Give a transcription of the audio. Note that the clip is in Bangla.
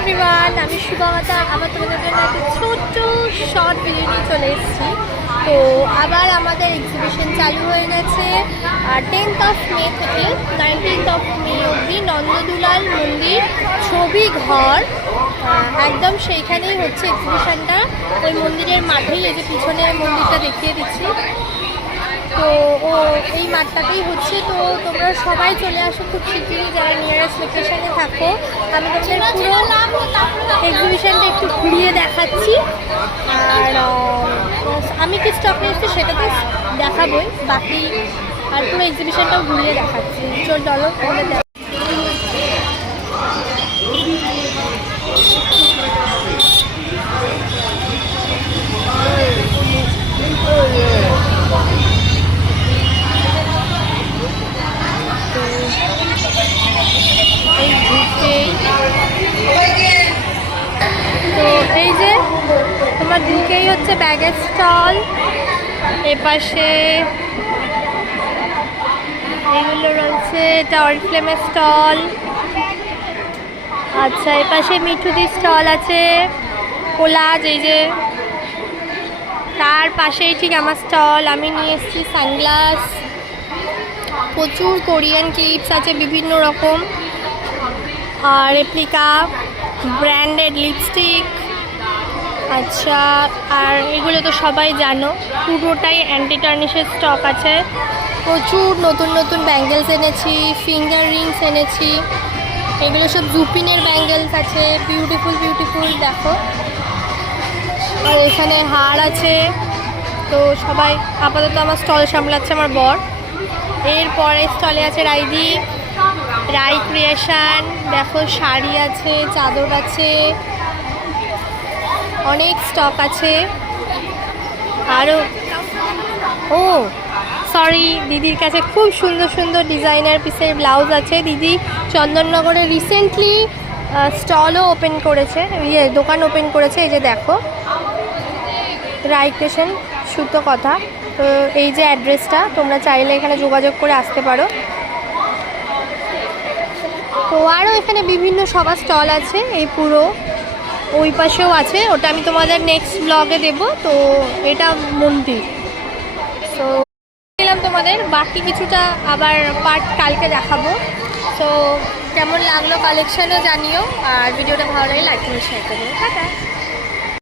এভরিওয়ান, আমি শুভমতা আবার তোমাদের জন্য একটা ছোট্ট শর্ট ভিডিও নিয়ে চলে এসেছি। তো আবার আমাদের এক্সিবিশন চালু হয়ে গেছে 10th অফ মে থেকে 19th অফ মে অবধি। নন্দদুলাল মন্দির ছবি ঘর, একদম সেইখানেই হচ্ছে এক্সিবিশনটা। ওই মন্দিরের মাঠেই, এই যে পিছনে মন্দিরটা দেখিয়ে দিচ্ছি, তো ও এই মাঠটাতেই হচ্ছে। তো তোমরা সবাই চলে আসো খুব শীঘ্রই, যারা নিয়ারেস্ট লোকেশানে থাকো। আমি তোমাদের পুরো এক্সিবিশনটা একটু ঘুরিয়ে দেখাচ্ছি, আর আমি কি স্টক নিয়েছি সেটা তো দেখাবোই, বাকি আর পুরো এক্সিবিশনটাও ঘুরিয়ে দেখাচ্ছি। চলো তোমাদের দেখ। তো এই যে তোমার ঢুকেই হচ্ছে ব্যাগের স্টল, এপাশে এইগুলো রয়েছে, এটা অরিফ্লেমের স্টল। আচ্ছা, এপাশে মিঠুদির স্টল আছে, কোলাজ, এই যে তার পাশেই ঠিক আমার স্টল। আমি নিয়ে এসেছি সানগ্লাস, প্রচুর কোরিয়ান ক্লিপস আছে বিভিন্ন রকম, আর রেপ্লিকা ব্র্যান্ডেড লিপস্টিক। আচ্ছা, আর এগুলো তো সবাই জানো, পুরোটাই অ্যান্টি টার্নিশের স্টক আছে। প্রচুর নতুন নতুন ব্যাঙ্গেলস এনেছি, ফিঙ্গার রিংস এনেছি, এগুলো সব জুপিনের ব্যাঙ্গেলস আছে, বিউটিফুল বিউটিফুল দেখো। আর এখানে হার আছে। তো সবাই আপাতত আমার স্টল সামলাচ্ছে আমার বর। এরপরে স্টলে আছে রাই ক্রিয়েশন, দেখো শাড়ি আছে, চাদর আছে, অনেক স্টক আছে। আরও সরি, দিদির কাছে খুব সুন্দর সুন্দর ডিজাইনার পিসের ব্লাউজ আছে। দিদি চন্দননগরে রিসেন্টলি স্টলও ওপেন করেছে, দোকান ওপেন করেছে। এই যে দেখো, রাই ক্রিয়েশন সুতো কথা। তো এই যে অ্যাড্রেসটা, তোমরা চাইলে এখানে যোগাযোগ করে আসতে পারো। তো আরও এখানে বিভিন্ন সবার স্টল আছে, এই পুরো ওই পাশেও আছে, ওটা আমি তোমাদের নেক্সট ব্লগে দেবো। তো এটা মন্দির। তো দিলাম তোমাদের, বাকি কিছুটা আবার পার্ট কালকে দেখাবো। তো কেমন লাগলো কালেকশানও জানিও, আর ভিডিওটা ভালো লাগলে লাইক করে শেয়ার করো। টাটা।